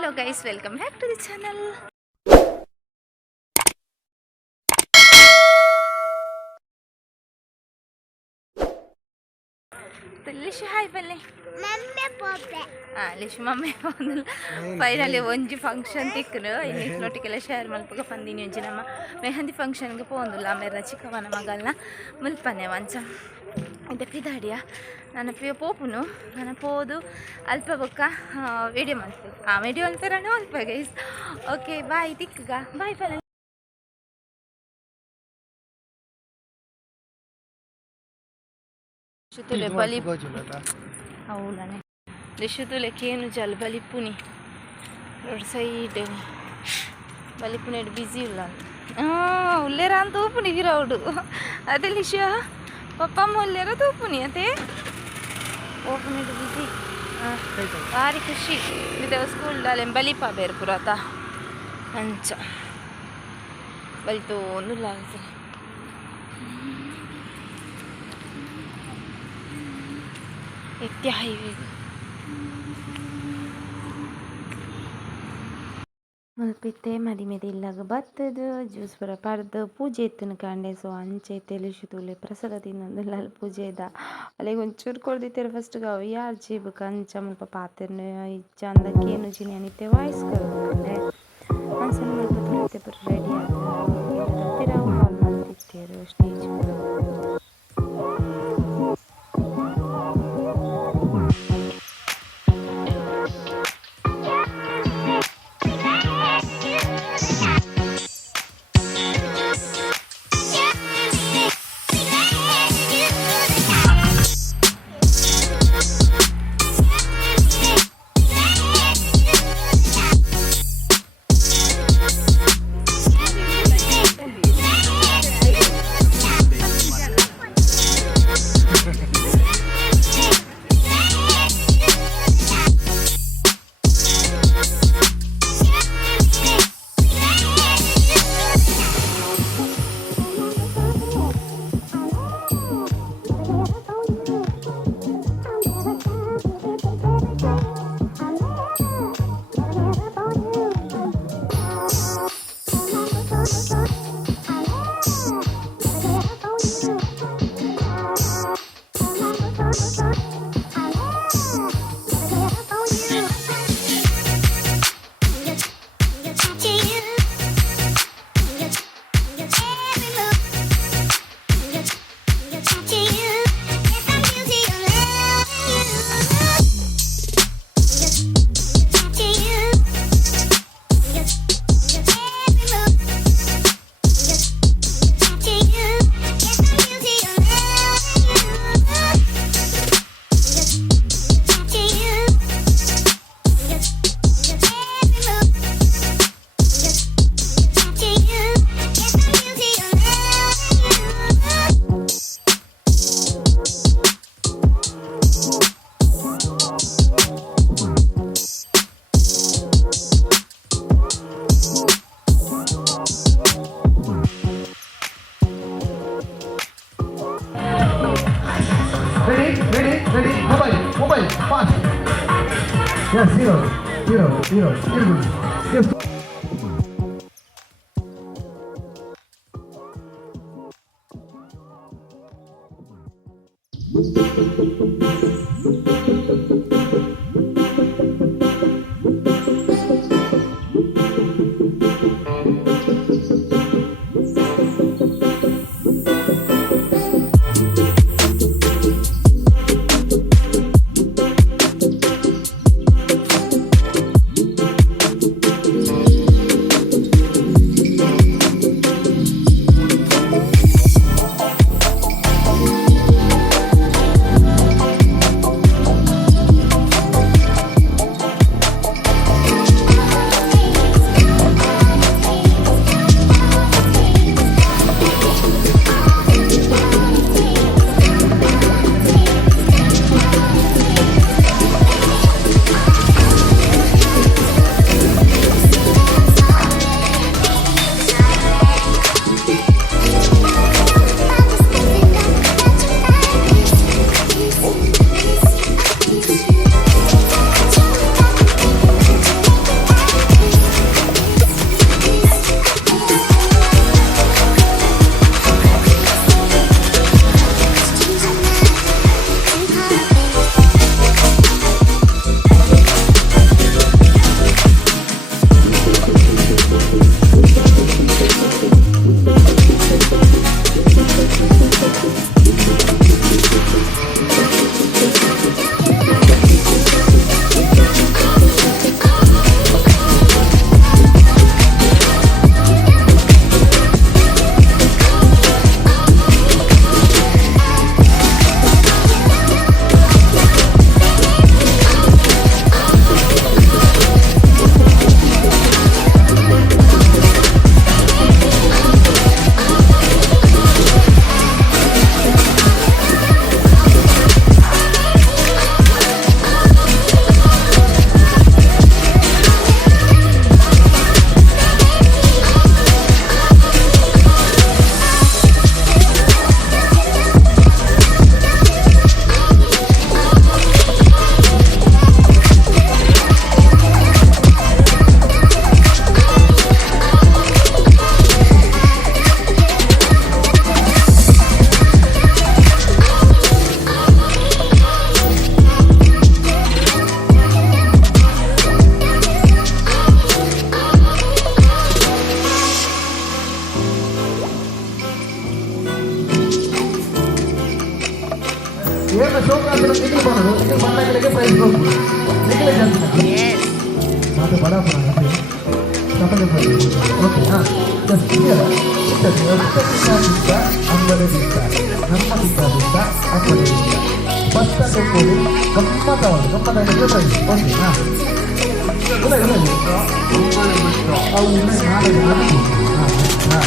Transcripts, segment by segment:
Hello guys, welcome back to the channel. Lishu hi palle. Mamme poppe. Lishu mamme pondu. Finally onji function tikkunu. Inni notikela share malpuga pandini unjinama. Mehandi function ge pondula merna chikavana magalna mulpane vancham. ಇದಕ್ಕಿದಾಡಿಯ ನಾನು ಪೋಪುನು ನಾನು ಪೋದು ಅಲ್ಪ ಬೊಕ್ಕ video ಮಾಡ್ತೀವಿ video ಅಂತಾರನೋ ಅಲ್ಪ guys okay bye ತಿಕ್ಕಗ ಬಾಯ್ ಫಲ ಶುತುಲೆ ಬಲಿ అవుననే లిషుతులే కేను జల్ బలిపుని రోడ్ సైడ్ బలిపునేడు బిజీ ఉల్లాను ఉల్లేరా ಅಂತ ಊಪುನಿ ಗಿರೌಡು ಅದೇ ಲಿಶು ಪಪ್ಪ ಮೊಲ್ಲೆರ ತೂಪುನಿ ಅದೇ ಓಪನಿಟ್ಟು ಬಿಸಿ ಭಾರಿ ಖುಷಿ ಇದು ಸ್ಕೂಲ್ ದಾಲೆ ಬಲಿಪ ಬೇರೆ ಪುರಾತ ಅಂಚ ಬಲಿತು ನುಲ್ಲಾಗ್ತದೆ ಎತ್ತಿ ಹೈವೇ ಮಲ್ಪಿತ್ತೆ ಮದಿ ಮೆದಿ ಇಲ್ಲಾಗ ಬತ್ತದು ಜ್ಯೂಸ್ ಬರ ಪರ್ದು ಪೂಜೆ ಇತ್ತನ ಕಂಡೆ ಸೊ ಅಂಚೆ ತಿಳಿಸು ತುಲೆ ಪ್ರಸಾದ ತಿನ್ನೊಂದಿಲ್ಲ ಅಲ್ಲಿ ಪೂಜೆ ಇದ್ದ ಅಲ್ಲಿಗೆ ಒಂಚೂರು ಕೊಡ್ದಿತ್ತಾರೆ ಫಸ್ಟ್ಗೆ ಅವು ಯಾರು ಜೀಬಕ್ಕೆ ಅಂಚ ಮುಲ್ಪ ಪಾತ್ರೆನ ಇಚ್ಚ ಅಂದಕ್ಕೇನು ಜಿನಿ ಅನಿತ್ತೆ ವಾಯ್ಸ್ ಕರ್ಕೊಂಡೆ ಅನ್ಸನ್ ಮುಲ್ಪ ತುಳಿತೆ ಬರ್ ರೆಡಿ ಆಗ್ತದೆ ಕಾಲ್ ಮಾಡ್ತಿತ್ತೇರು stage Mobile, fast. Yes, zero. Yes. ಮಾತು ಬಡ ಸಫಲ ಓಕೆ ಹಾಂ ಜಸ್ಟ್ ಅಂಬರದಿಂದ ನಮ್ಮ ಪಿತಾದಿಂದ ಅಂಬರದಿಂದ ಭತ್ತ ಕೊಡಿ ಗಮ್ಮತ್ತಾಗಿ ಓಕೆ ಹಾಂ ಇಲ್ಲ ಅವು ಇಲ್ಲ ನಾಳೆ ಹಾಂ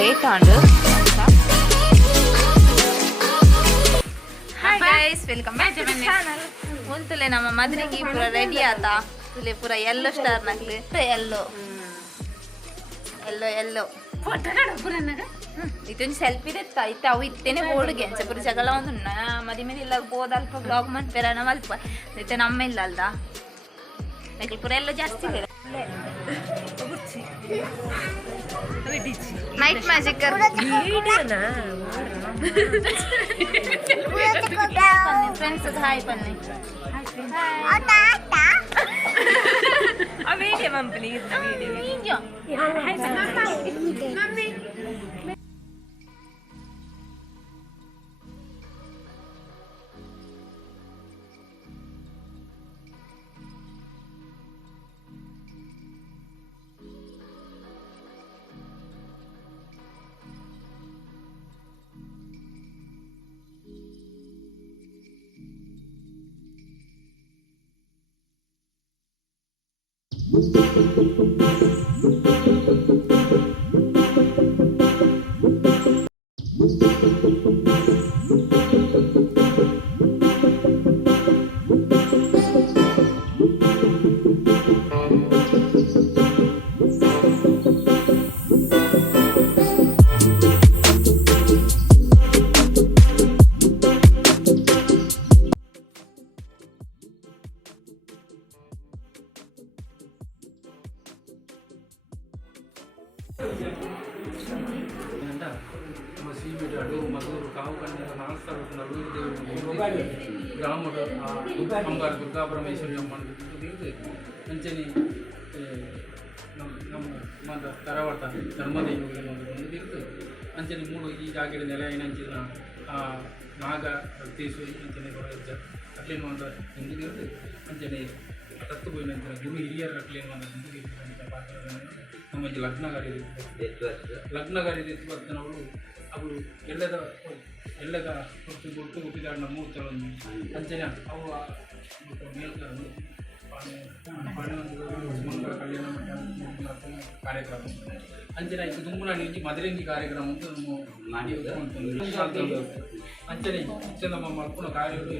ಲೇಟ್ ಆಂಡು hi guys welcome back to my channel ಮುಂತಲೆ ನಮ್ಮ ಮದ್ರೆಗೆ ಪೂರ ರೆಡಿ ಆತ ತುಲೆ ಪೂರ ಯೆಲ್ಲೋ ಸ್ಟಾರ್ ನಕ್ಲೆ ಯೆಲ್ಲೋ ಯೆಲ್ಲೋ ಯೆಲ್ಲೋ ಇದೊಂದು ಸೆಲ್ಫಿ ಇತ್ತ ಇತ್ತ ಅವು ಇತ್ತೇನೆ ಬೋರ್ಡ್ಗೆ ಅಂಚೆ ಪೂರ ಜಗಳ ಒಂದು ಮದಿ ಮೇಲೆ ಇಲ್ಲ ಬೋದ ಅಲ್ಪ ಬ್ಲಾಗ್ ಮಾಡ್ತಾರ ನಾವು ಅಲ್ಪ ಇತ್ತೆ ನಮ್ಮ ಇಲ್ಲ ಅಲ್ದ ನಕ್ಲಿ ಪೂರ ಎಲ್ಲ ಜಾಸ್ತಿ ಇದೆ ನೈಟ್ ಮ್ಯಾಜಿಕ್ ಫ್ರೆಂಡ್ಸ್ ಹಾಯ್ ಬನ್ನಿ ಗ್ರಾಮದ ಅಂಬಾರ ದುರ್ಗಾ ಪರಮೇಶ್ವರಿ ಅಮ್ಮನ ಅಂಚನೆ ನಮ್ಮ ತರವಟ ಧರ್ಮದೇವಿಗಳು ಒಂದು ಅಂಚನೆ ಮೂಡು ಈ ಜಾಗದ ನೆಲ ಏನಂಚಿನ ನಾಗ ರಕ್ತೇಶ್ವರಿ ಅಂಚನೆ ಅಟ್ಲೇನು ಅಂತ ಹಿಂದಿಗಿರುತ್ತೆ ಅಂಚನೆ ತತ್ತು ಹೋಯಿನ ಗುರು ಹಿರಿಯರ ಅಟ್ಲೇನು ಅಂತ ಹಿಂದಿಗಿರುತ್ತೆ ಪಾತ್ರ ನಮ್ಮ ಲಗ್ನಗಾರಿ ಅವಳು ಅವಳು ಎಲ್ಲದ ಗೊತ್ತು ಹುಟ್ಟಿದಾಡಿನ ಮೂರ್ತಗಳನ್ನು ಅಂಚನೆ ಅವು ಮೇಲ್ಕರನ್ನು ಮಂಗಳ ಕಲ್ಯಾಣ ಕಾರ್ಯಕ್ರಮ ಅಂಚನೆ ಇದು ದುಂಬುನ ನಿಂಚಿ ಮದರಂಗಿ ಕಾರ್ಯಕ್ರಮ ಅಂತ ಮಾಡಿ ಅಂಚನೆ ನಮ್ಮ ಮಲ್ಪುಣ ಕಾರ್ಯಗಳು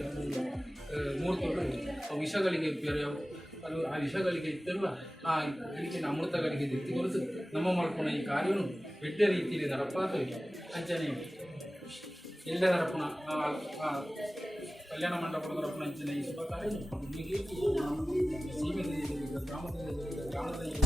ಮೂರ್ತಗಳು ವಿಷಗಳಿಗೆ ಅದು ಆ ವಿಷಗಳಿಗೆ ಇತ್ತಲ್ಲ ಆ ಈಗಿನ ಅಮೃತಗಳಿಗೆ ಎತ್ತಿಗೊಳಿಸಿ ನಮ್ಮ ಮಲ್ಪುಣ ಈ ಕಾರ್ಯವನ್ನು ಬೆಡ್ಡ ರೀತಿಯಲ್ಲಿ ನರಪಾತ ಅಂಚನೆ ಎಲ್ಲ ನರಪುಣ ಕಲ್ಯಾಣ ಮಂಟಪದ ನರಪುಣ ಅಂಚನೆ ಈ ಶುಭ ಕಾರ್ಯ ಸೀಮೆಯಲ್ಲಿ ಗ್ರಾಮದಲ್ಲಿ